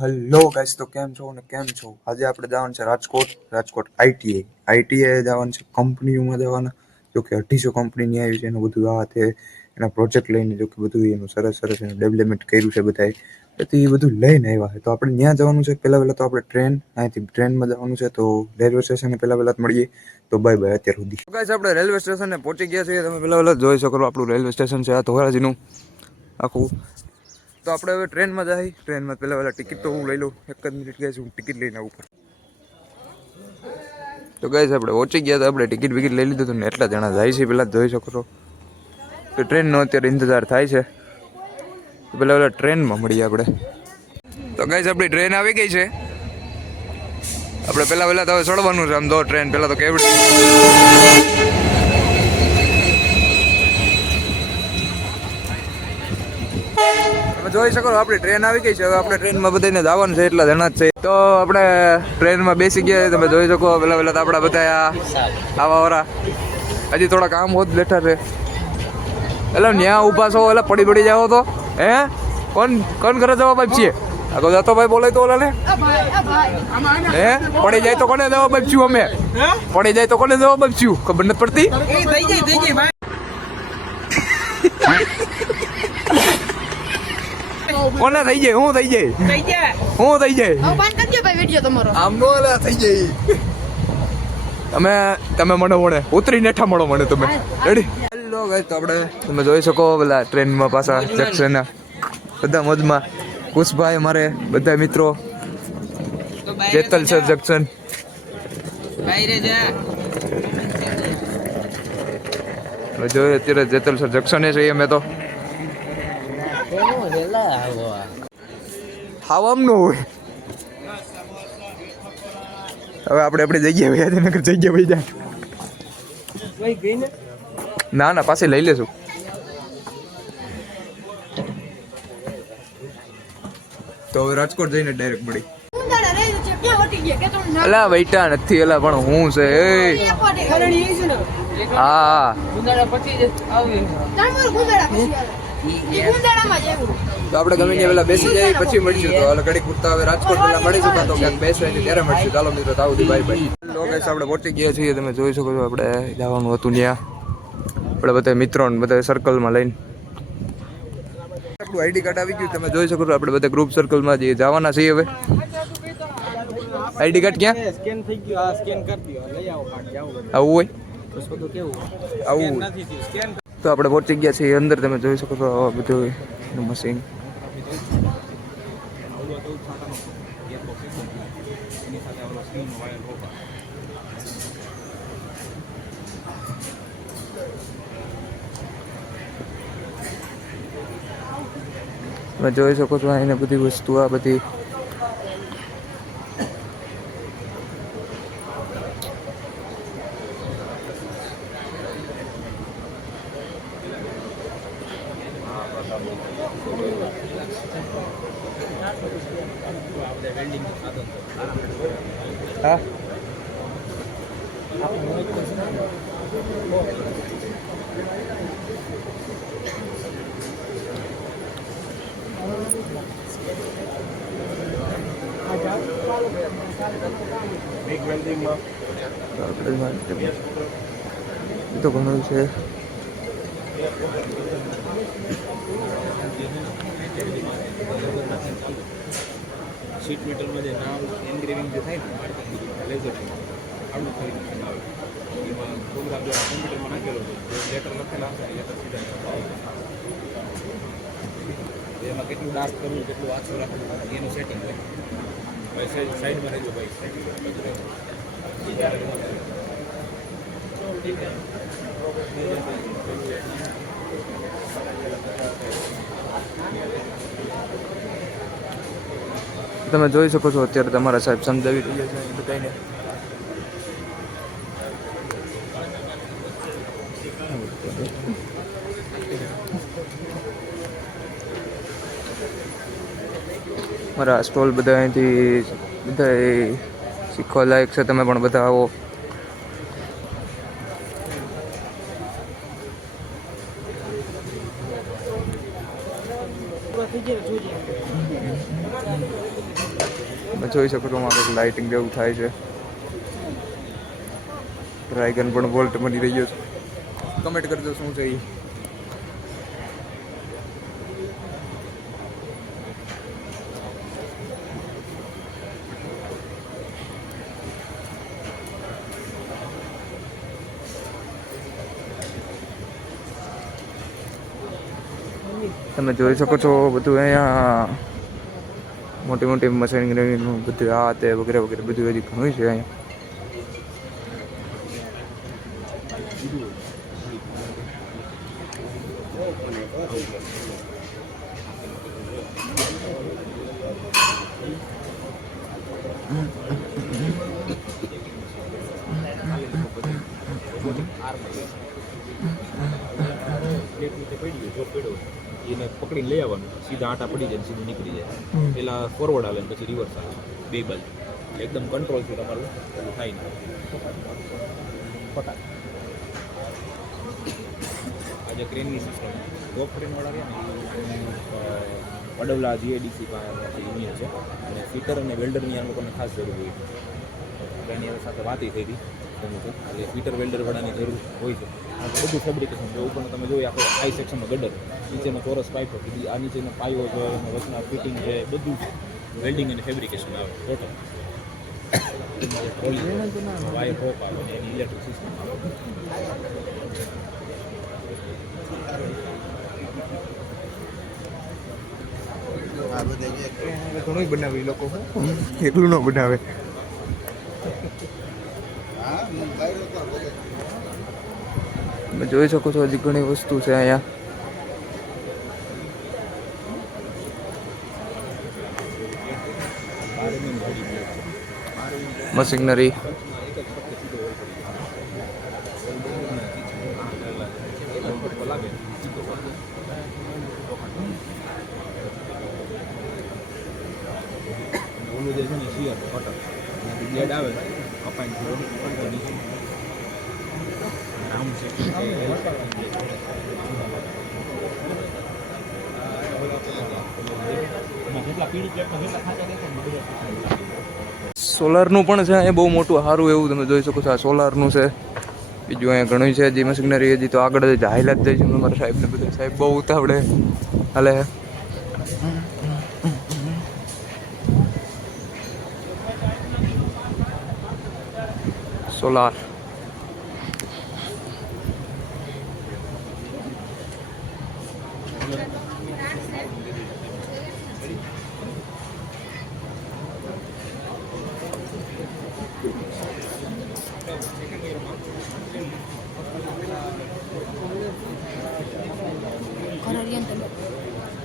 Hello guys, તો કેમ છો ને કેમ છો? આજે આપણે જવાનું છે રાજકોટ આઈટીઆઈ જવાનું છે, કંપનીઓમાં જવાના. જો કે 2800 કંપનીની આવી છે, એનું બધું આ તે એના પ્રોજેક્ટ લઈને જો કે બધું એનું સરસ એનું ડેવલપમેન્ટ કર્યું છે બધાએ, તો એ બધું લઈને આવ્યા છે. તો આપણે ત્યાં જવાનું છે. પહેલાં તો આપણે અહીંથી ટ્રેનમાં જવાનું છે, તો રેલવે સ્ટેશને પહેલાં મળીએ. તો બાય બાય અત્યાર સુધી. ગાઈસ, આપણે રેલવે સ્ટેશને પહોંચી ગયા છીએ. તમે પહેલાં જોઈ શકો છો, આપણું રેલવે સ્ટેશન છે આ ધોરાજીનું આખું. તો આપણે હવે ટ્રેનમાં જઈએ. ટ્રેનમાં પહેલાં ટિકિટ તો હું લઈ લઉં. એક જ મિનિટ ગઈ હું ટિકિટ લઈને આવું. તો ગાઈસ, આપણે પહોંચી ગયા. તો આપણે ટિકિટ લઈ લીધું હતું ને એટલા જણા જાય છે. પહેલાં જોઈ શકો છો તો ટ્રેનનો અત્યારે ઇંતજાર થાય છે. તો પહેલાં ટ્રેનમાં મળીએ આપણે. તો ગાઈસ, આપણી ટ્રેન આવી ગઈ છે. આપણે પહેલાં તો હવે ચડવાનું છે. આમ દો ટ્રેન પહેલાં તો કેવડી જોઈ શકો આપણી ટ્રેન આવી ગઈ છે. હવે આપણે ટ્રેનમાં બધાને જવાનું છે, એટલા જણા જ છે. તો આપણે ટ્રેનમાં બેસી ગયા. તમે જોઈ શકો પહેલાં તો આપણા બધા આવાવાળા હજી થોડા કામ હોત બેઠા છે. એટલે ન્યા ઊભા છો એટલે પડી જાઓ તો કોણ ઘરે જવા પાઇપ છીએ? આ તો જતો ભાઈ બોલાય તો ઓલા ને પડી જાય તો કોને જવા પાઇપ અમે પડી જાય તો કોને જવા પાઇપ ખબર નથી પડતી. કોને થઈ જાય? હું થઈ જાય આમ નો થઈ જાય. તમે મને ઉતરી નેઠા મળો મને તમે રેડી. હેલો ગાઈસ, તો આપણે તમે જોઈ શકો પેલા ટ્રેનમાં પાછા જંક્શન બધા મોજમાં. કુશભાઈ અમારે બધા મિત્રો, જેતલ સર જંક્શન જોઈએ અત્યારે જેતલ સર જંક્શન છે. અમે તો હાવ આમ નો હોય. હવે આપણે આપણી જગ્યાએ જગ્યા ભાઈ ના પાસે લઈ લેશું. તો હવે રાજકોટ જઈને ડાયરેક્ટ મળી. અલા બેટા નથી એલા પણ હું છે હા તો આપણે ગમે ત્યાં પેલા બેસી જાય પછી મળીશું. તો હાલ ઘડી પૂરતા હવે રાજકોટ પેલા મળીશું કાં તો ક્યાંક બેસે ત્યારે મળીશું. ચાલો મિત્રો, તાવ દી બાય બાય. લોકેશ આપણે પહોંચી ગયા છીએ. તમે જોઈ શકો છો આપણે જવાનું હતું ત્યાં. આપણે બધા મિત્રોને બધા સર્કલમાં લઈને આપણું આઈડી કાર્ડ આવી ગયું. તમે જોઈ શકો છો આપણે બધા ગ્રુપ સર્કલમાં જે જવાના છીએ. હવે આઈડી કાર્ડ ક્યાં સ્કેન થઈ ગયું? આ સ્કેન કરી દો, લઈ આવો કાર્ડ. આવું હોય આવું. તો આપણે પહોંચી ગયા છીએ અંદર. તમે જોઈ શકો છો બધું મશીન. તમે જોઈ શકો છો એને બધી વસ્તુ આ બધી હા તો ઘણું છે. शीट मेटल में नाम एनग्रेविंग जो था लेजर आउट થઈ એમાં પ્રોગ્રામ દ્વારા કમ્પ્યુટરમાં નાખેલો છે. લેટર લખેલા હશે લેટર સીધા એમાં કેટલું ડાર્ક કરવું કેટલું આછું રાખવું એનું સેટિંગ હોય. ભાઈ સાઈડમાં રહેજો ભાઈ. તમે જોઈ શકો છો અત્યારે તમારા સાહેબ સમજાવી રહ્યા છે બધાને. મારા સ્ટોલ બધા અહીંથી બધા શીખવા લાયક છે. તમે પણ બધા આવો. તમે જોઈ શકો છો આમાં કંઈક લાઇટિંગ જેવું થાય છે. ડ્રાયગન પણ વોલ્ટ બની રહ્યો છે. કમેન્ટ કરજો શું છે એ. તમે જોઈ શકો છો બધું અહીંયા મોટી મોટી મશીનરીનું બધું આ તે વગેરે વગેરે બધું હજી ઘણું છે અહીંયા. એને પકડીને લઈ આવવાનું, સીધા આટા પડી જાય, સીધું નીકળી જાય. પેલા ફોરવર્ડ આવે પછી રિવર્સ આવે, બે બાજુ એકદમ કંટ્રોલથી તમારું એવું થાય ને. આજે ક્રેનની સિસ્ટમ ડોગ ટ્રેનવાળા રહ્યા ને વડોદરા જીઆઈડીસી પાસે યુનિયન છે, અને ફિટર અને વેલ્ડરની આ લોકોને ખાસ જરૂર હોય છે. એની સાથે વાત થઈ હતી એટલે ફિટર વેલ્ડરવાળાની જરૂર હોય છે. બધું ફેબ્રિકેશન છે. ઉપર તમે જોઈએ આખો આઈ સેક્શનનો ગડર, નીચેનો ચોરસ પાઇપ, આ નીચેનો પાયો છે, વચના ફિટિંગ છે, બધું વેલ્ડિંગ અને ફેબ્રિકેશન આવે ટોટલ. વાયર હોપ આવે અને એની ઇલેક્ટ્રિક સિસ્ટમ આવે. ઘણું બનાવે એ લોકો, એકલું ન બનાવે. તમે જોઈ શકો છો હજી ઘણી વસ્તુ છે અહીંયા. મશીનરી ઓલું જે છે ને શિયર કટર બ્લેડ આવે કપાઈને રાઉન્ડ છે. સોલારનું પણ છે એ બહુ મોટું સારું એવું તમે જોઈ શકો છો. આ સોલારનું છે. બીજું અહીંયા ઘણું છે હજી મશીનરી. હજી તો આગળ જ હાઈલાઇટ જાય છે અમારા સાહેબને બધા. સાહેબ બહુ ઉતાવળે હાલે. સોલાર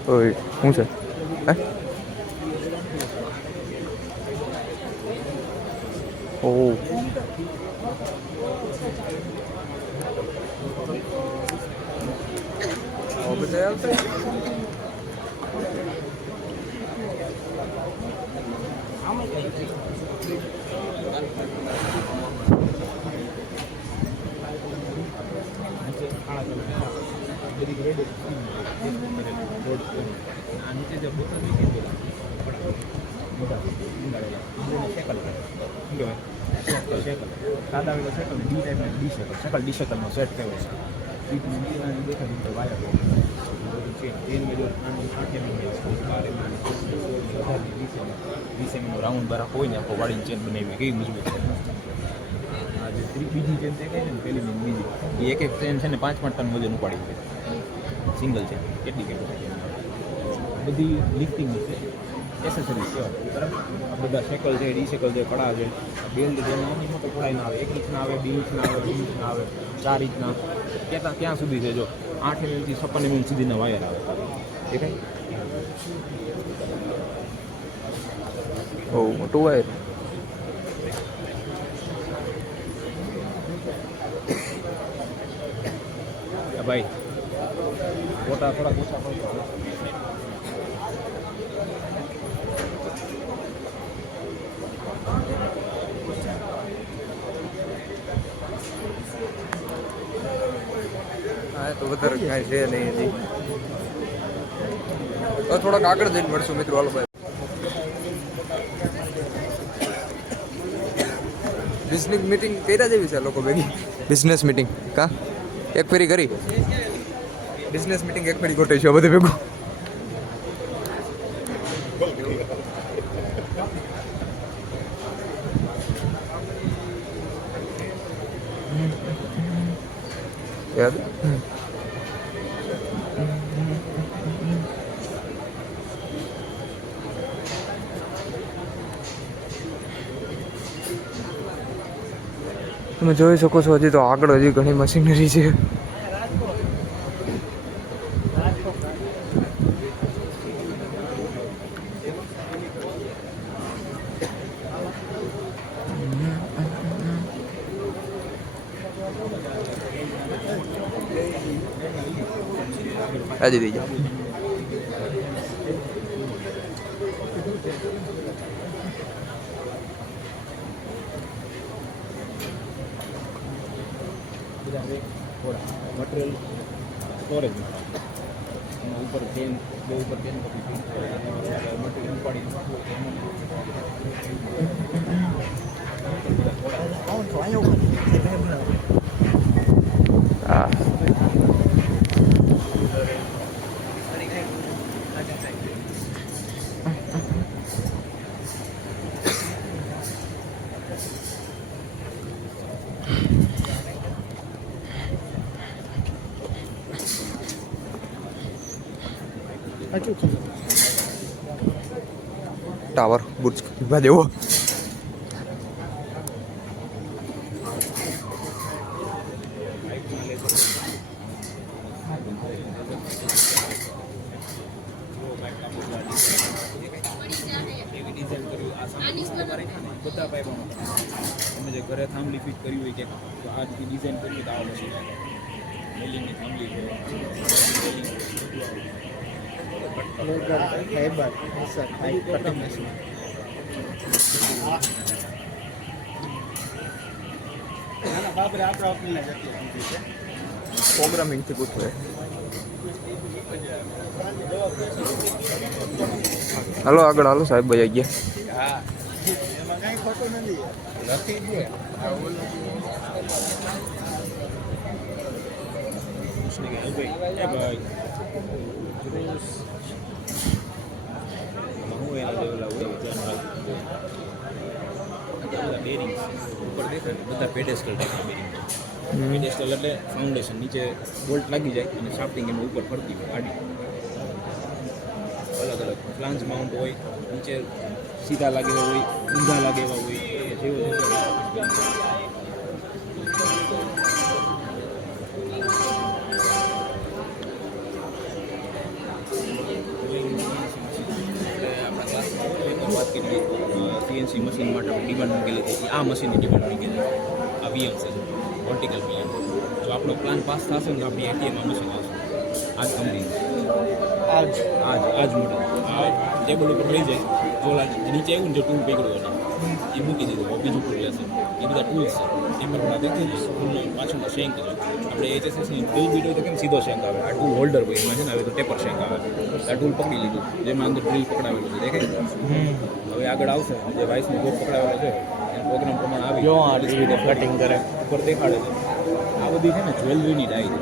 ઓય શું છે? હે ઓ બધા આવતા નીચે જે બોટલ સાદા આવેલો સેકલ ડી ટાઈપના ડી શેકલનો સેટ થયો છે. વાયર છે એની જો 20 mm રાઉન્ડ બરાબર હોય ને આખો વાળીને ચેન બનાવી કેવી મજબૂત છે. આ જે બીજી ચેન તે કહે ને પેલી બીજી એક ચેન છે ને 5 ટન વજન ઉપાડી છે. સિંગલ છે કેટલી બધી લિફ્ટિંગની છે એસેસરીઝ છે બરાબર. બધા સેકલ છે, રિસેકલ છે, કડા છે, બેલ્ટ છે. નાની મોટો પડાઈ ના આવે, 1 ઇંચના આવે, 2 ઇંચના આવે, 2 ઇંચના આવે, 4 ઇંચના ક્યાં સુધી છે. જો 8 mm થી 56 mm સુધીના વાયર આવે. દેખાય બહુ મોટું વાયર. ભાઈ ફોટા થોડા ઓછા પડે. હા તો વધારે કાંઈ છે નહીં હજી. થોડાક આગળ જઈને મળશું મિત્રો. હાલો ભાઈ. બિઝનેસ મીટિંગ કર્યા જેવી છે લોકો ભેગી. બિઝનેસ મીટિંગ કા એક ફેરી કરી બિઝનેસ મીટિંગ એક ફેરી ગોઠવી છે બધે ભેગું. યાદ તમે જોઈ શકો છો હજી તો આગળ હજી ઘણી મશીનરી છે. આજે થઈ જાઓ. મટીરિયલ સ્ટોરેજ ઉપર પેન બે ઉપર પેન મટીરિયલ ઉપાડી હા ટાવર બુર્જ ખલીફા જેવો. એવી ડિઝાઇન કર્યું આ સામે બધા પાઇપોમાં તમે જે ઘરે થાંભલી ફિટ કરી હોય કે તો આ ડિઝાઇન કરી તો આ મશીન મેલિંગની થાંભલી છે પ્રોગ્રામિંગથી પૂછવું. હાલો આગળ હાલો સાહેબ ભાઈ ગયા. હા એમાં કાંઈ ખોટું નથી લખી દે બેરિંગ ઉપર દેખાય બધા પેડેસ્ટલ ટાઈપના બેરિંગ. પેડેસ્ટલ એટલે ફાઉન્ડેશન નીચે બોલ્ટ લાગી જાય અને શાફ્ટિંગ એમાં ઉપર ફરતી હોય ગાડી. અલગ અલગ ફ્લાન્જ માઉન્ટ હોય નીચે સીધા લાગેલા હોય ઊંધા લાગેલા હોય જેવો વાત કરીએ સીએનસી મશીન માટે ડિમાન્ડ મૂકેલી હતી આ મશીનની ડિમાન્ડ મૂકેલી આ વીએમ છે વર્ટિકલ વીએમ. જો આપણો પ્લાન પાસ થશે ને તો આપણી એટીએમમાં મશીન આવશે આ જ કંપની આજ મોડલ આ ટેબલ ઉપર લઈ જાય જો નીચે આવ્યું ને જે ટૂલ પકડ્યું એ મૂકી દીધું બીજું ટૂલ લેશે એ બધા ટૂલ્સ છે એમાં પણ દેખાય છે ટૂલનો પાછળનો શેંક છે આપણે HSSની ટૂલ બીટ હોય તો કેમ સીધો શેંક આવે આ ટૂલ હોલ્ડર હોય એમાં છે ને હવે તો ટેપર શેંક આવે આ ટૂલ પકડી લીધું જેમાં અંદર ડ્રીલ પકડાવેલું છે દેખાય હવે આગળ આવશે જે વાઇસનો બોક પકડાવેલો છે એ પ્રોગ્રામ પ્રમાણે આવી કટિંગ કરે ઉપર દેખાડે છે આ બધી છે ને જ્વેલરીની ડાઈ છે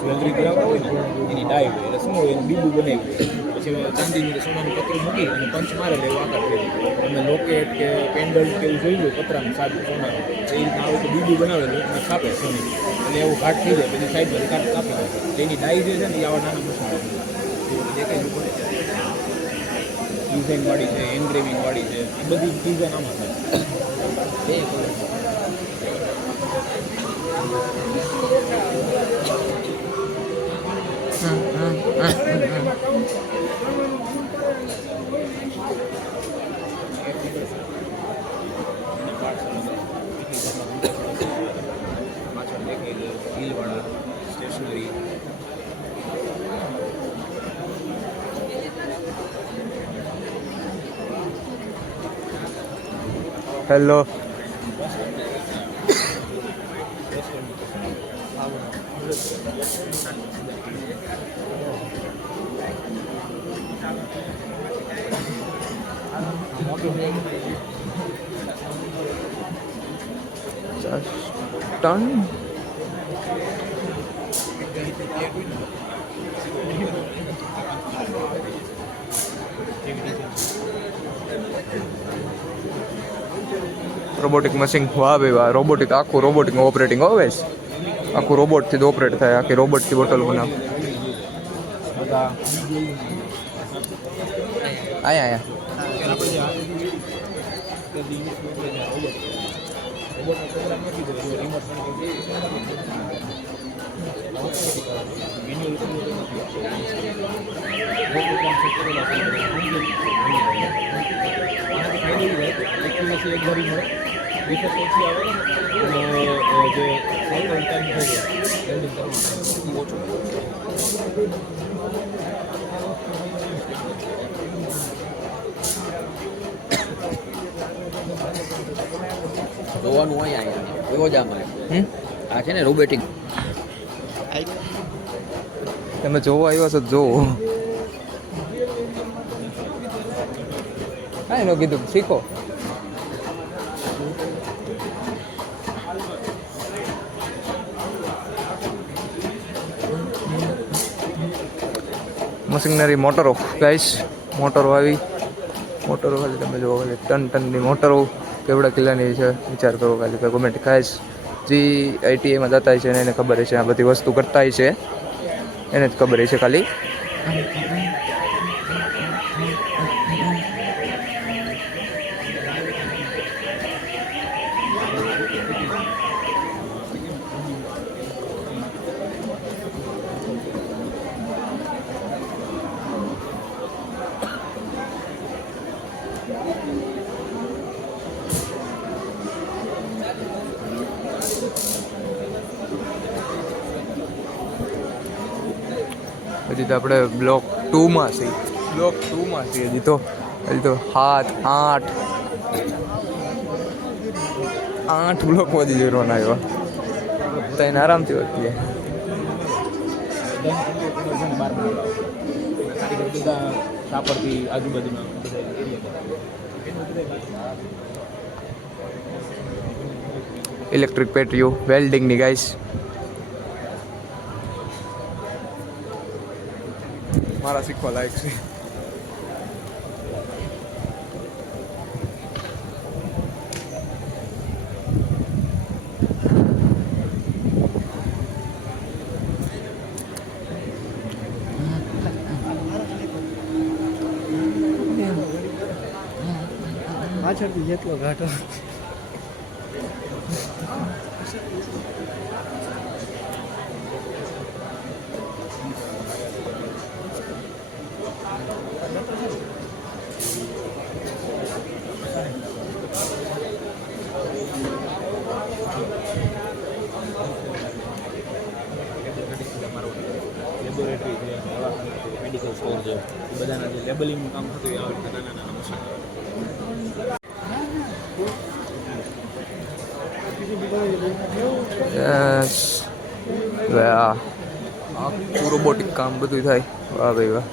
જ્વેલરી કરાવતા હોય ને એની ડાઈ હોય એટલે શું હોય એનું બીબું બનાવ્યું પછી ચાંદીની કે સોનાનું પતરું મૂકી અને પંચ મારે એટલે એવું આકાર થઈ તમે લોકેટ કે પેન્ડલ કે એવું જોઈ લો પતરાનું સાદું સોનાનું એ રીતના આવે તો બીબું બનાવેલું અને કાપે સોની એટલે એવું ઘાટ થઈ જાય પછી સાઈડમાં કાપી નાખે એની ડાઈ જે છે ને એ આવા નાના મશીન દેખાય પડે ડિઝાઇન વાળી છે એન્ગ્રેવિંગ વાળી છે એ બધી ડિઝાઇન આમાં થાય પાછળ દેખાય હીલવાળા સ્ટેશનરી હેલો ટન રોબોટિક મશીન, વાહ ભાઈ વાહ, રોબોટિક, આખું રોબોટિક ઓપરેટિંગ હોય, આખું રોબોટથી જ ઓપરેટ થાય, આખી રોબોટથી બોટલ બનાવ. આયા જોવાનું હોય અહીંયા એવો જ આમાં આ છે ને રોબોટિક. તમે જોવા આવ્યા છો જોવો. હા એનો કીધું શીખો. મશીનરી મોટરો ગાઈસ, મોટરો આવી, મોટરો ખાલી તમે જોવો, ખાલી ટન ટનની મોટરો કેવડા કિલ્લાની છે વિચાર કરો ખાલી. ગવર્મેન્ટ ખાસ જે આઈટીઆઈમાં જતા છે ને એને ખબર છે આ બધી વસ્તુ કરતા છે, એને જ ખબર છે ખાલી. હજી તો આપણે બ્લોક 2માં છીએ, બ્લોક 2માં છીએ હજી તો 7 8 બ્લોક વધી જવાના આવ્યા તો એને આરામથી વધતી જાય. આજુબાજુના ઇલેક્ટ્રિક પેટ્રીઓ વેલ્ડિંગની ગાઈસ. મારા શીખવા લાયક છે. પાછળથી જેટલો ઘાટો લેબોરેટરી છે, દવાખાના છે, મેડિકલ સ્ટોર છે, એ બધાના જે લેબલિંગનું કામ થતું હોય આ નાના નાના મશીન. યસ, આખું રોબોટિક કામ બધું થાય. વાહ ભાઈ વાહ,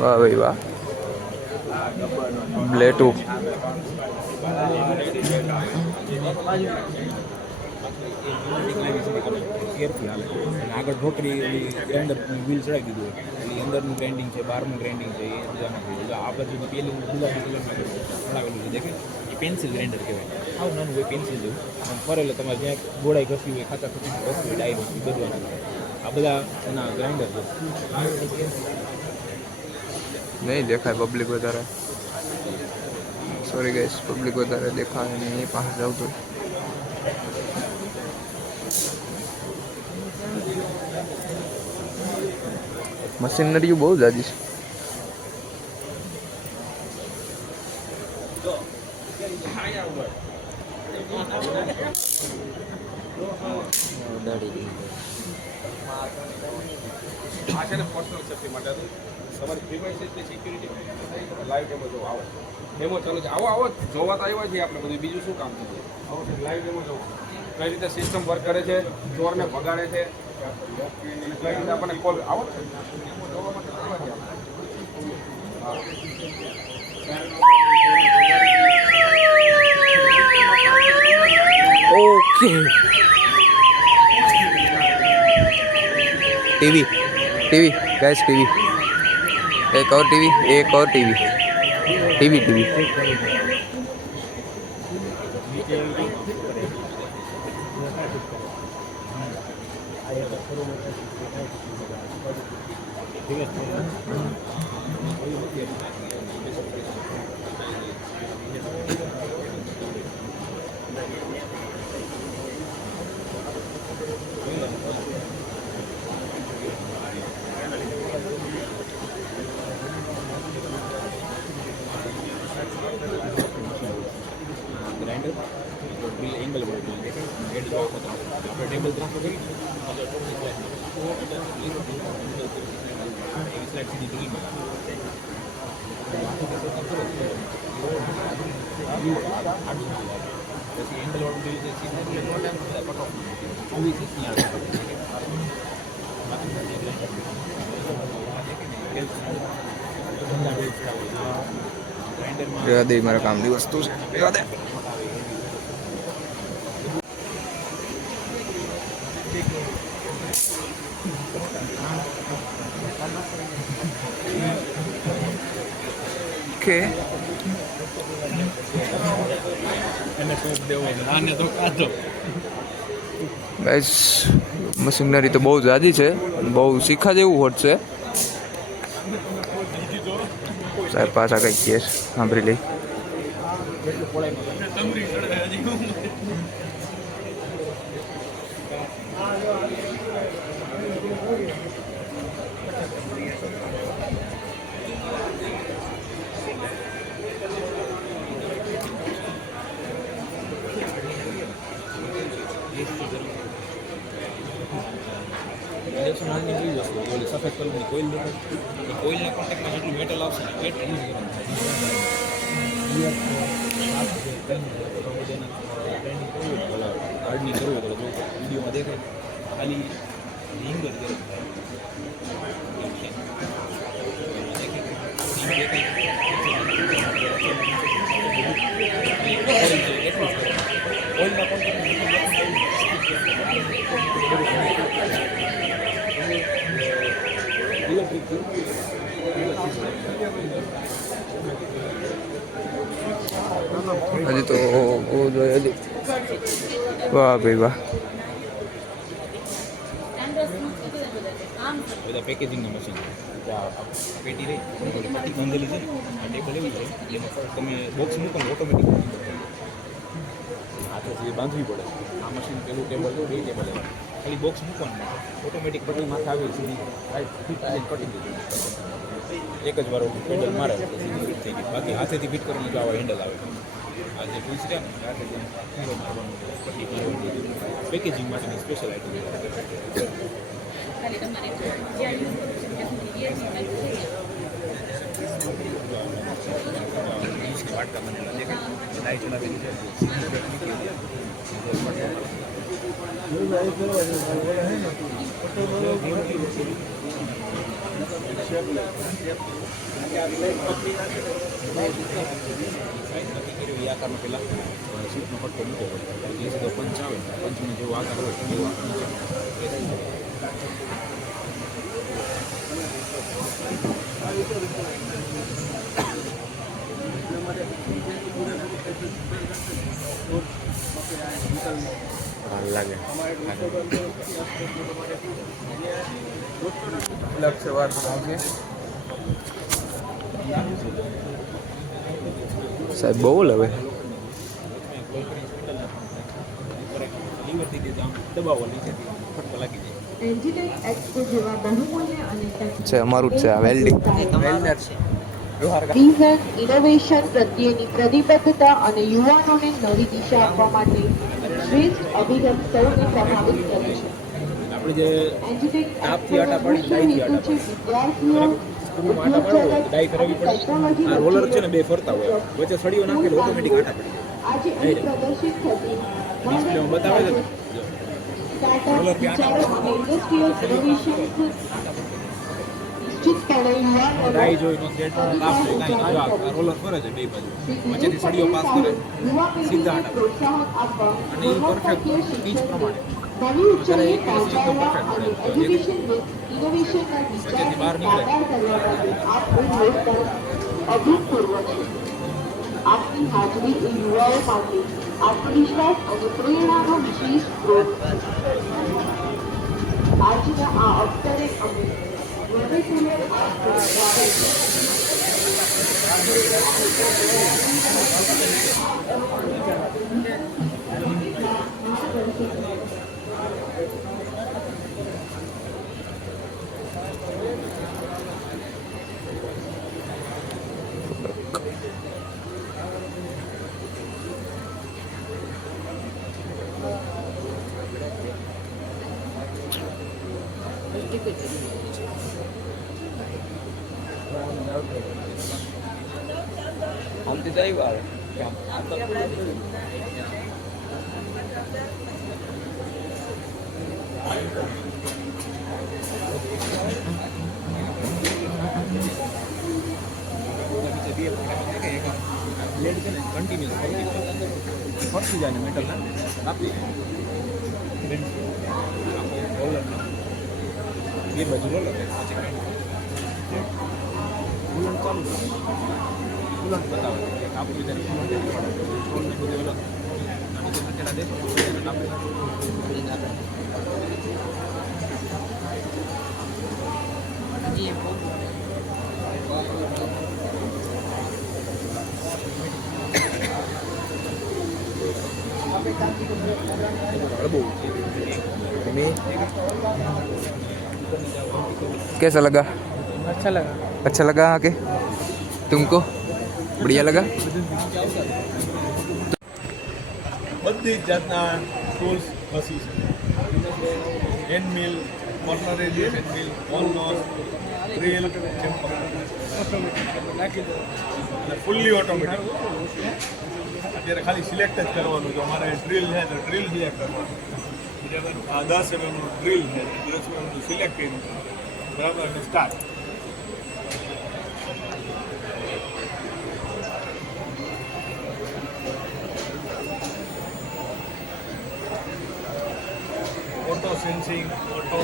વાહ ભાઈ વાહ. બ્લેટુ કેરથી હાલે અને આગળ ઢોકરી ગ્રાઇન્ડર વ્હીલ ચડાવી દીધું હોય એટલે અંદરનું ગ્રાઇન્ડિંગ છે, બહારનું ગ્રાઇન્ડિંગ છે, એ બધામાં થઈ જાય. આ બાજુ પેલું ગુલાબી કલરમાં ચડાવેલું છે દેખે એ પેન્સિલ ગ્રાઇન્ડર કહેવાય. આવું નાનું હોય પેન્સિલ જેવું આમ ફરે એટલે તમારે જ્યાં ગોળાઈ ઘસવી હોય, ખાતા ખસી ઘસવી હોય, ડાયરો એ બધું આ બધા એના ગ્રાઇન્ડર છે. નહીં દેખાય પબ્લિક વધારે, સોરી ગાઈસ, પબ્લિક વધારે દેખાય ને એ પાસે જાવ તો મશીનરી બહુ જાજી છે. આ છે ને પર્સનલ સેફ્ટી માટે તમારી પ્રિમાઇસીસની સિક્યુરિટી લાઈવ ડેમો જો આવો ડેમો ચાલુ છે. આવો જોવા તો આવ્યા છીએ આપણે બધું, બીજું શું કામ છે? લાઈવ ડેમો જોવો કઈ રીતે સિસ્ટમ વર્ક કરે છે, ચોરને ભગાડે છે, કઈ રીતે આપણને કોલ આવો ડેમો જોવા માટે टीवी टीवी गैस टीवी एक और TV TV TV grinder bill angle बड़े बिल हेड जो होता है टेबल तरफ हो गई स्लाइड सीधी ड्रिल में जैसे एंगल और बिल जैसे कट ऑफ अभी से नहीं आता રેવા દે મારા કામની વસ્તુ છે રેવા દે કે એને તો દેવો નાને તો કાઢો ગાઈસ મશીનરી તો બહુ જાજી છે બહુ શીખા જેવું હોટ છે સાહેબ પાછા કંઈક કેસ સાંભળી લઈ इंडक्शन ऑइल ની વસ્તુ ઓલી સફેદ કલરની કોઇલ દેખાય તો કોઇલના કોન્ટેક્ટમાં જેટલું મેટલ આવશે ને એટલું યુઝ કરવાનું હાર્ડની કરવું તો વિડીયોમાં દેખાય ખાલી રિંગ જ ઓઇલના હજી તો બહુ જોઈએ હજી વાહ ભાઈ વાહ બધા પેકેજિંગના મશીન પેટી રહી પેટી બાંધેલી છે આ ટેબલ એવી છે એમાં તમે બોક્સ મૂકો ને ઓટોમેટિક હાથેથી બાંધવી પડે આ મશીન પેલું ટેબલ તો બે ટેબલ ખાલી બોક્સ મૂકવાનું ઓટોમેટિક પટલ માથે આવી સીધી ફિટ કટી દીધી એક જ વાર પેડલ મારે સીધી થઈ ગઈ બાકી હાથેથી ફિટ કરીને જો આવા હેન્ડલ આવે આ જે ટૂલ્સ છે ને હાથેથી હીરો મારવાનું પટ્ટી મારવાની પેકેજિંગ માટેની સ્પેશિયલ આઇટમ વાટકા બનેલા દેખાય લાઈટ ચલાવેલી છે આકારમાં પેલા સીટનો પટ્ટો મૂકો હોય જે સીધો પંચ આવે પંચનો જેવો આકાર હોય એવો લાગે લક્ષ્ય વાર બનાવશે સાહેબ બહુ લવે દબાવો નીચેથી ફટકો લાગી જાય એન્જિનિયરિંગ એક્સપો જેવા બહુમૂલ્ય અને છે અમારું જ છે આ વેલ્ડિંગ વેલ્ડર છે ડિઝાઇન ઇનોવેશન પ્રત્યેની પ્રતિબદ્ધતા અને યુવાનોને નવી દિશા આપવા માટે શ્રેષ્ઠ અભિગમ સૌને પ્રભાવિત કરે છે. આપણે જે એન્જિનિયરિંગ તાપથી આટા પાડી ડાઈથી આટા વિદ્યાર્થીઓ સ્ક્રૂમાં આટા પાડવો હોય ડાઈ કરાવવી પડે આ રોલર છે ને બે ફરતા હોય વચ્ચે સળીઓ નાખેલો ઓટોમેટિક આટા પડે આજે અહીં પ્રદર્શિત થતી ડિસ્પ્લેમાં બતાવે છે ને સ્ટાર્ટઅપ વિચારો અને ઇન્ડસ્ટ્રીયલ ઇનોવેશન નિશ્ચિતપણે યુવાનોનો ડાઈ જોઈ નો સેટ લાભ છે કાંઈ જો આ રોલર ફરે છે બે બાજુ વચ્ચેથી સળીઓ પાસ કરે સીધા આટા પ્રોત્સાહન આપવા અને એ પરફેક્ટ પીચ પ્રમાણે નવી જ્યારે ઊંચાઈએ એક દિવસ એકદમ પહોંચાડવા અને perfect પડે. એજ્યુકેશન વિથ ઇનોવેશનના વિચારને બહાર નીકળે. સાકાર કરવા માટે આપનું યોગદાન અભૂતપૂર્વ છે. આપની હાજરી એ યુવાઓ માટે આત્મવિશ્વાસ અને પ્રેરણાનો વિશેષ સ્ત્રોત છે. આજના આ અવસરે અમે હૃદયપૂર્વક આપનું સ્વાગત છે. આમથી તો આવ્યા બ્લેડ છે ને કન્ટિન્યુઅસ ફરતી જાય ને મેટલને કાપી રોલર બે બાજુ રોલર બુલન્ટ ચાલુ બુલન્ટ બતાવે કે કાપી બીજાને બુલન્ટ છોડને બધું અલગ નીચે નાખેલા દે કાપી कैसा लगा? अच्छा लगा आके तुमको? बढ़िया लगा? બધી જ જાતના ટૂલ્સ બસી છે end mill corner radius end mill on nose drill chamfer અને ફૂલ્લી ઓટોમેટિક અત્યારે ખાલી સિલેક્ટ જ કરવાનું જો અમારે ડ્રીલ છે તો ડ્રીલ સિલેક્ટ કરવાનું બરાબર આ 10 એમએમનું ડ્રીલ છે 10 એમએમનું સિલેક્ટ કર્યું બરાબર અને start auto sensing auto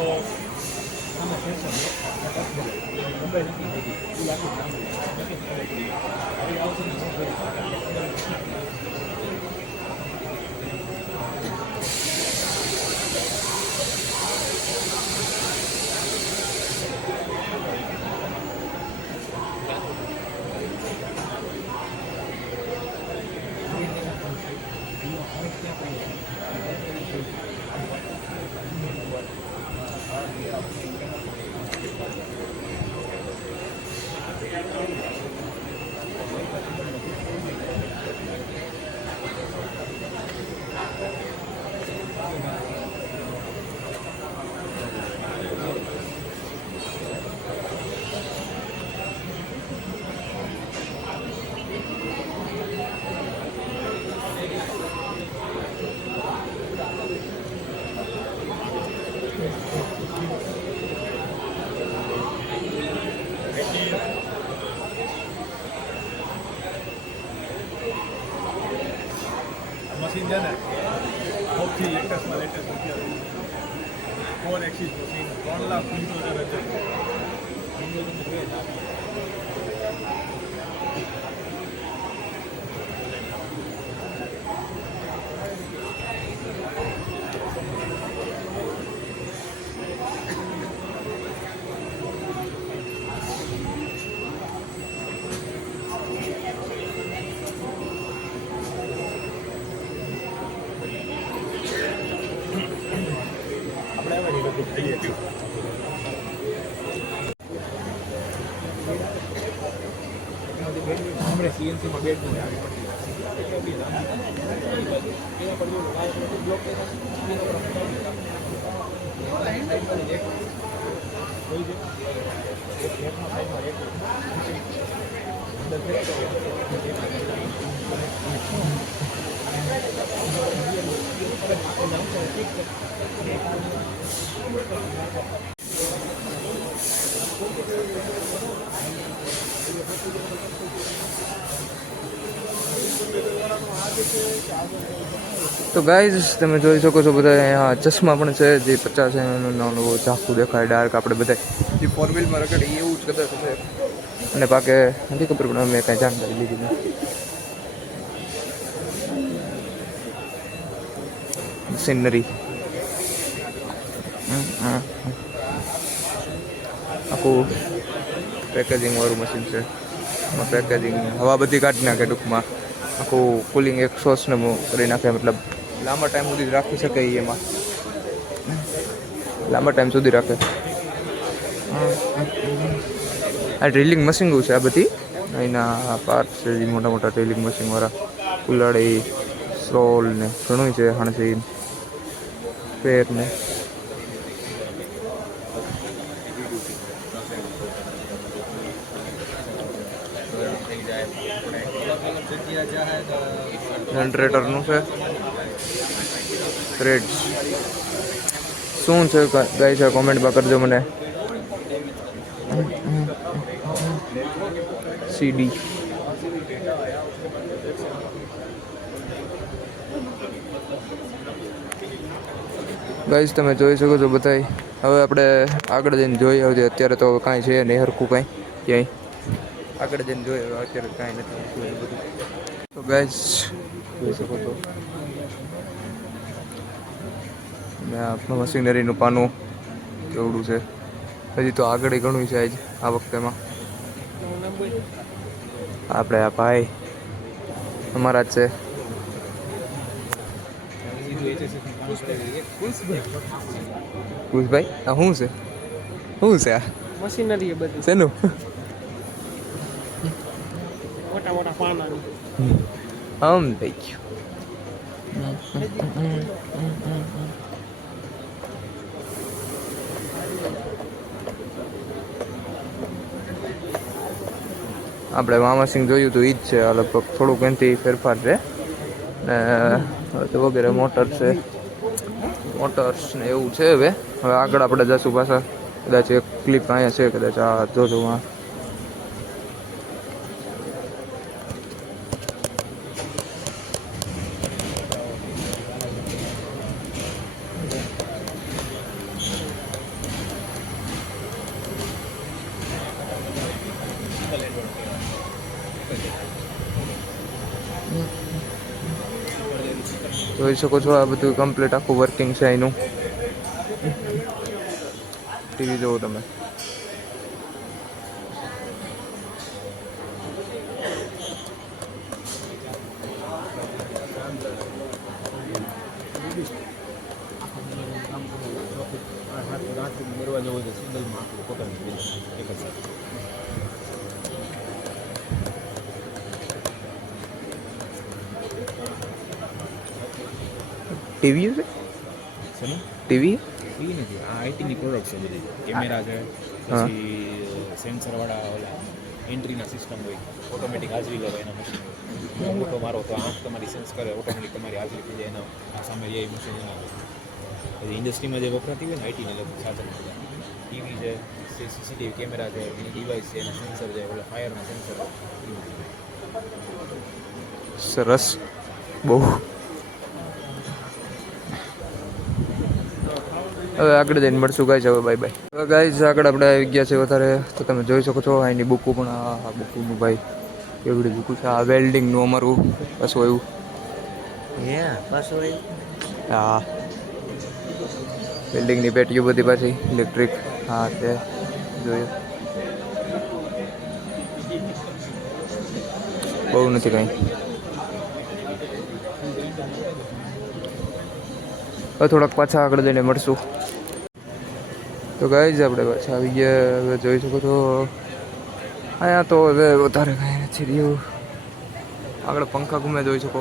machine છે ને સૌથી લેટેસ્ટમાં લેટેસ્ટ અત્યારે 4 એક્સિસ મશીન 3,75,000 આપણે આવે ને જઈએ હમણાં સીએનસીમાં બેડનું આવી તો ગાઈઝ તમે જોઈ શકો છો બધા અહીંયા ચશ્મા પણ છે જે 50 mm ઝાંખું દેખાય ડાર્ક આપણે બધા જે 4 વ્હીલમાં રગડે એવું જ કદાચ છે અને પાકે નથી ખબર પણ અમે કાંઈ જાણકારી લીધી નથી. મશીનરી આખું પેકેજિંગ વાળું મશીન છે. એમાં પેકેજિંગ હવા બધી કાઢી નાખે ટૂંકમાં આખું કુલિંગ એક્સોસને કરી નાખે મતલબ લાંબા ટાઈમ સુધી રાખી શકે એ એમાં લાંબા ટાઈમ સુધી રાખે. આ ડ્રિલિંગ મશીન છે આ બધી અહીંના પાર્ટ છે જે મોટા મોટા ડ્રિલિંગ મશીનવાળા કુલાડી સોલ ને ઘણું છે હણસી પેર ને જનરેટરનું છે થ્રેડ્સ શું છે ગાય છે કોમેન્ટમાં કરજો મને. સીડી ગાઈસ તમે જોઈ શકો છો બધાય. હવે આપણે આગળ જઈને જોઈએ હવે અત્યારે તો કાંઈ છે નહીં હરખું કાંઈ ક્યાંય આગળ જઈને જોઈએ હવે અત્યારે કાંઈ નથી બધું. તો ગાઈસ જોઈ શકો છો આ મશીનરીનું પાનું કેવડું છે. હજી તો આગળ ઘણું છે આજ આ વખતેમાં. આપણે આ ભાઈ અમારા જ છે. કુશભાઈ આ શું છે શું છે આ મશીનરી એ બધી શેનું મોટા મોટા પાનાની આમ થઈ ગયું. આપણે મામા સિંહ જોયું હતું એ જ છે. લગભગ થોડુંક એનાથી ફેરફાર છે ને વગેરે મોટર છે મોટર્સ ને એવું છે. હવે આગળ આપણે જશું પાછા કદાચ એક ક્લિપ અહીંયા છે કદાચ આ જોજો આ જોઈ શકો છો આ બધું કમ્પ્લીટ આખું વર્કિંગ છે એનું. ટીવી જોવો તમે. દરવાજો હોય તો સિંગલમાં આખું પોતાની એક જ સાથે. ટીવી છે શેનું ટીવી એ નથી આ આઈટીની પ્રોડક્ટ છે બધી. કેમેરા છે પછી સેન્સરવાળા ઓલા એન્ટ્રીના સિસ્ટમ હોય ઓટોમેટિક હાજરી લે એના મશીન મોટો મારો તો આંખ તમારી સેન્સ કરે ઓટોમેટિક તમારી હાજરી થઈ જાય એના આ સામે એ મશીન એના પછી ઇન્ડસ્ટ્રીમાં જે વપરાતી હોય ને આઈટીને લગભગ સાધન ટીવી છે સીસીટીવી કેમેરા છે એની ડિવાઇસ છે એના સેન્સર છે ઓલા ફાયરના સેન્સર. સરસ બહુ. હવે આગળ જઈને મળશું ગાઈઝ. હવે બાય બાય. હવે ગાઈઝ આગળ આપણે આવી ગયા છે વધારે તો તમે જોઈ શકો છો અહીંની બુકો પણ આ બુકનું ભાઈ કેવડી બુકો છે. આ વેલ્ડિંગનું અમારું પાછું એવું હા વેલ્ડિંગની પેટીઓ બધી પાછી ઇલેક્ટ્રિક હા તે જોયું બહુ નથી કાંઈ. હવે થોડાક પાછા આગળ જઈને મળશું. તો ગાઈઝ આપણે પાછા આવી ગયા. હવે જોઈ શકો છો અહીંયા તો હવે વધારે કાંઈ નથી રહ્યું. આગળ પંખા ઘૂમે જોઈ શકો.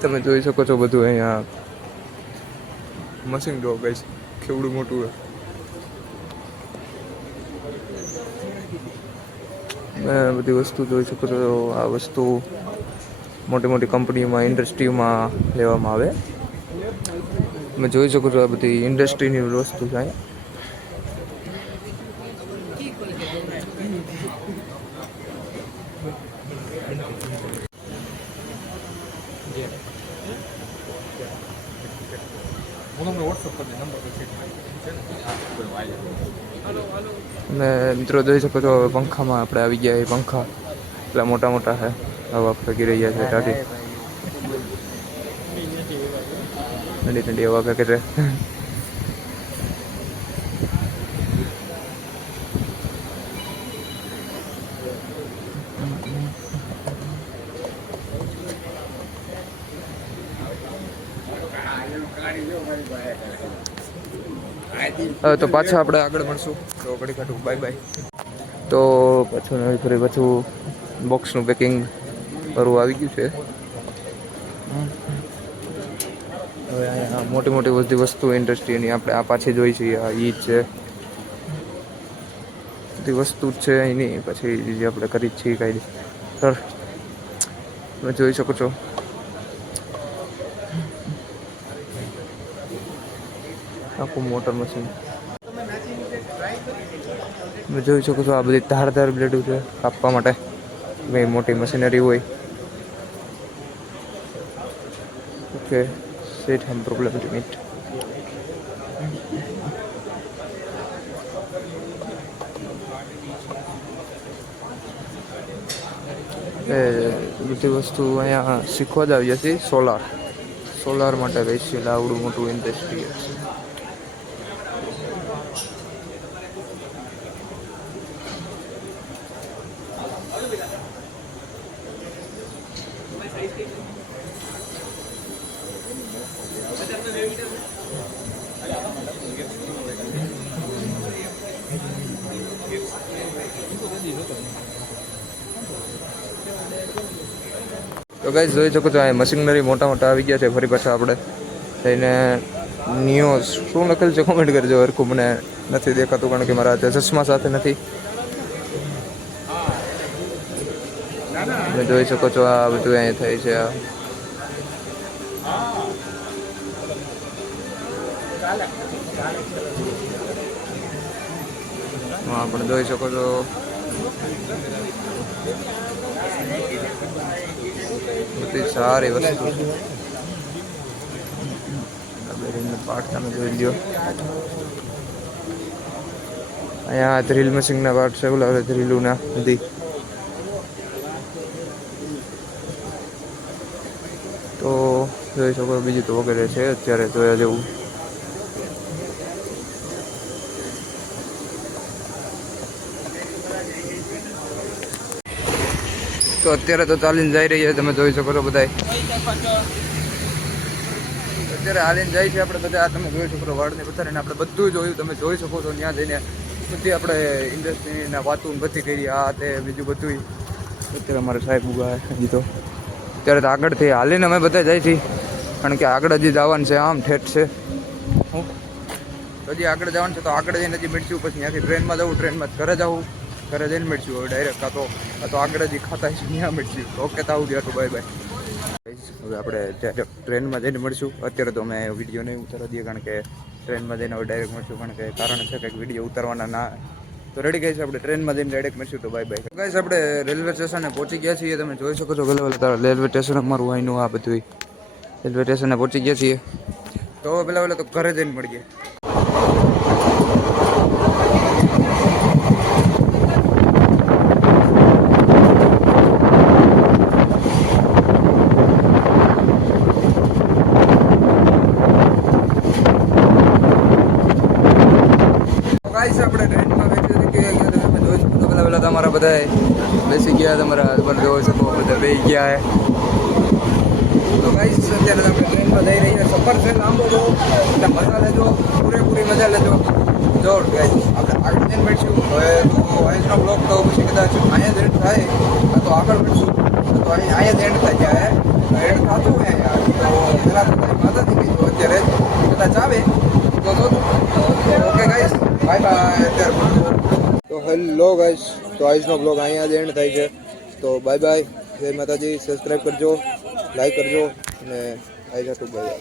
તમે જોઈ શકો છો બધું અહીંયા મશીન જો ગાઈઝ કેવડું મોટું છે. બધી વસ્તુ જોઈ શકો છો. આ વસ્તુ મોટી મોટી કંપનીમાં ઇન્ડસ્ટ્રીમાં લેવામાં આવે. તમે જોઈ શકો છો આ બધી ઇન્ડસ્ટ્રીની વસ્તુ છે અહીંયા. અને મિત્રો જોઈ શકો છો પંખામાં આપણે આવી ગયા. એ પંખા એટલા મોટા મોટા છે, હવા ફેંકી રહ્યા છે ત્યાંથી. ઠંડી ઠંડી હવા ફેંકે છે. તો પાછા આપણે આગળ મળશું. તો ઘડી કાઢું, બાય બાય. તો પાછું ફરી પાછું બોક્સનું પેકિંગ કરવું આવી ગયું છે. હવે અહીંયા મોટી મોટી બધી વસ્તુ ઇન્ડસ્ટ્રીની આપણે આ પાછી જોઈ છીએ. આ ઈ જ છે, બધી વસ્તુ જ છે એની. પછી જે આપણે કરી જ છીએ કાંઈ સર તમે જોઈ શકો છો. આખું મોટર મશીન તમે જોઈ શકો છો. આ બધી ધારદાર બ્લેડો છે કાપવા માટે, કંઈ મોટી મશીનરી હોય. ઓકે, સેટ હમ પ્રોબ્લેમ ટુ મીટ. એ બધી વસ્તુ અહીંયા શીખવા જ આવી હતી. સોલાર માટે રહી છે. આવડું મોટું ઇન્ડસ્ટ્રી છે. તો ગાઈસ જોઈ શકો છો આ મશીનરી મોટા મોટા આવી ગયા છે. ફરી પાછા આપણે થઈને નિયો શું લખેલ છે કોમેન્ટ કરજો. હરખું મને નથી દેખાતું કારણ કે મારા ચશ્મા સાથે નથી. તમે જોઈ શકો છો આ બધું અહીંયા થાય છે. આપણે જોઈ શકો છો બધી સારી વસ્તુ છે. પાર્ટ તમે જોઈ લો. અહીંયા ડ્રીલ મશીનના પાર્ટ છે. ઓલા ડ્રીલુના બધી તો જોઈ શકો. બીજું તો વગેરે છે અત્યારે જોયા જેવું. તો અત્યારે તો ચાલીને જઈ રહી છે. તમે જોઈ શકો છો બધા અત્યારે હાલીને જાય છે. આપણે બધા તમે જોઈ શકો છો વાળને પથારીને આપણે બધું જોયું. તમે જોઈ શકો છો ત્યાં જઈને બધી આપણે ઇન્ડસ્ટ્રીના વાતો બધી કરી. આ તે બીજું બધું અત્યારે અમારે સાહેબ ઉભા હજી તો. અત્યારે તો આગળથી હાલીને અમે બધા જાય છીએ કારણ કે આગળ હજી જવાનું છે. આમ ઠેઠ છે. હજી આગળ જવાનું છે તો આગળ જઈને હજી મળશું. પછી ત્યાંથી ટ્રેનમાં જવું, ટ્રેનમાં ઘરે જવું, ઘરે જઈને મળશું. હવે ડાયરેક્ટ કાં તો આગળ હજી ખાતા છે ત્યાં મળશું. ઓકે તો આવું હતું, બાય બાય. હવે આપણે ટ્રેનમાં જઈને મળશું. અત્યારે તો અમે વિડીયો નહીં ઉતારવા દઈએ કારણ કે ટ્રેનમાં જઈને હવે ડાયરેક્ટ મળશું. કારણ કે કારણ છે કંઈક વિડીયો ઉતારવાના ના. તો રેડી ગઈ છે આપણે ટ્રેનમાં જઈને ડાયરેક્ટ મળશું. તો બાય બાય. ગાઈસ આપણે રેલવે સ્ટેશને પહોંચી ગયા છીએ. તમે જોઈ શકો છો પહેલાં તારા રેલવે સ્ટેશન અમારું અહીંનું આ બધું રેલવે સ્ટેશને પહોંચી ગયા છીએ. તો પહેલાં તો ઘરે જઈને મળીએ. આપણે ટ્રેનમાં બેસી ગયા. તમે જોઈ શકો તો પહેલાં તમારા બધા બેસી ગયા. તમારા હસબન્ડ જોઈ શકો બધા બેસી ગયા. તો ગાઈસ અત્યારે આપણે ટ્રેનમાં જઈ રહ્યા. સફર છે લાંબો બહુ, એટલે મજા લેજો, પૂરેપૂરી મજા લેજો. જો ગાઈસ આપણે આગળ જઈને મળીશું. હવે તો આજનો બ્લોગ તો પછી કદાચ અહીંયા જ એન્ડ થાય તો આગળ મળીશું. તો અહીંયા જ એન્ડ થાય જાય એન્ડ થતું હોય યાર. તો પહેલાં તો માતાજી કીધું અત્યારે કદાચ આવે તો ઓકે ગાઈસ બાય બાય. અત્યારે તો હેલો ગાઈસ, તો આજનો બ્લોગ અહીંયા જ એન્ડ થાય છે. તો બાય બાય. જય માતાજી. સબસ્ક્રાઈબ કરજો, લાઈક કરજો અને આઈ જાતું બાય.